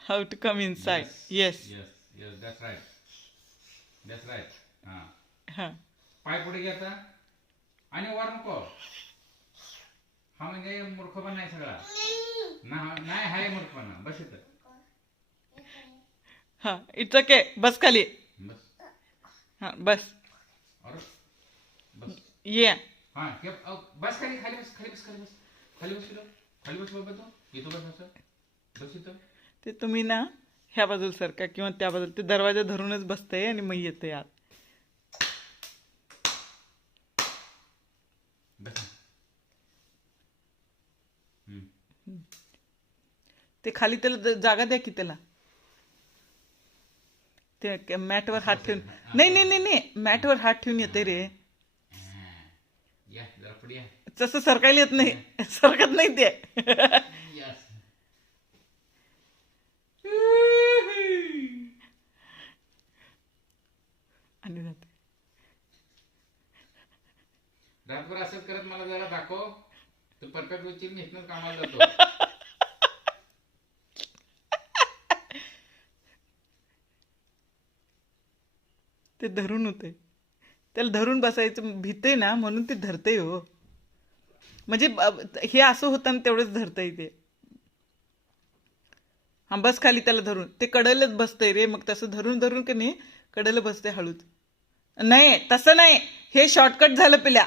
How to come inside. Yes. That's right. That's right. हा. हा. पाय पुढे घे आता आणि वर नको. हा म्हणजे मूर्खपणा नाही सगळा. नाही हाय मूर्खपणा. बस इथं. हा. It's okay. बस खाली. बस. हा बस. और बस. ये. हा बस खाली खाली बस खाली बस खाली बस खाली बस खाली बस बाबा तू इथं बस असं बस इथं. ते तुम्ही ना ह्या बाजूला सरका किंवा त्या बाजूला ते दरवाजा धरूनच बसतंय आणि मग येते आत. बस. ते खाली त्याला जागा द्या की त्याला. ते मॅटवर हात ठेवून. नाही नाही नाही नाही मॅटवर हात ठेवून येते रे. या जरा पुढे या. तसं सरकायला येत नाही. सरकत नाही ते. Yes. आणि जाते. रातभर असंच करत मला जरा दाखव तू परफेक्ट उचल इथनं कामाला जातो. ते धरून होते. त्याला धरून बसायचं भीते ना म्हणून ते धरते हो. म्हणजे हे असं होतं ना तेवढंच धरतंय ते. हा बस खाली त्याला धरून. ते कडेलाच बसतंय रे. मग तसं धरून धरून की नाही कडेला बसते हळूच. नाही तसं नाही. हे शॉर्टकट झालं पिल्या.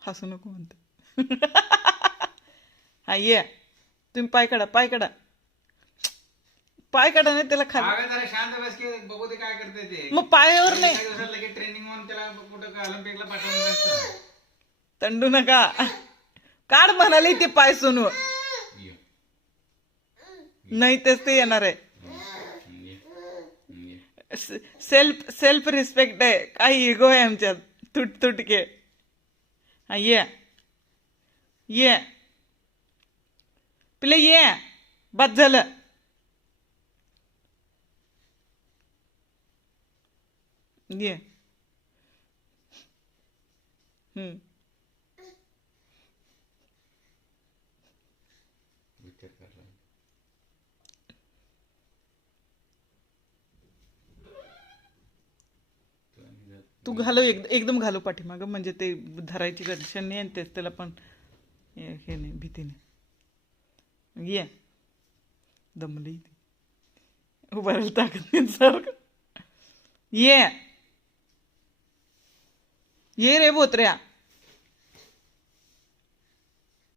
हसू नको म्हणते. हा ये तुम्ही पाय काढा पाय काढा पाय काढा नाही त्याला खाली. अगं जरा शांत बस की बघू ते काय करते ते. मग पायावर नाही. एका दिवसात लगेच ट्रेनिंग होऊन त्याला कुठं ऑलिम्पिकला पाठवून असतं. तंडू नका. काढ म्हणाले ते पाय सोनू. नाही तेच ते येणार आहे. सेल्फ सेल्फ रिस्पेक्ट आहे. काही इगो आहे आमच्यात तुट तुटके. हा ये ये पिले ये बस झालं. ये. विचार करला. तू घालव एकदम घालव पाठीमागं म्हणजे ते धरायची कंडिशन नाही आणि तेच त्याला पण हे नाही भीती नाही. ये दमली उभारायला ताकद नाही सारखं. ये रे बोत्र्या.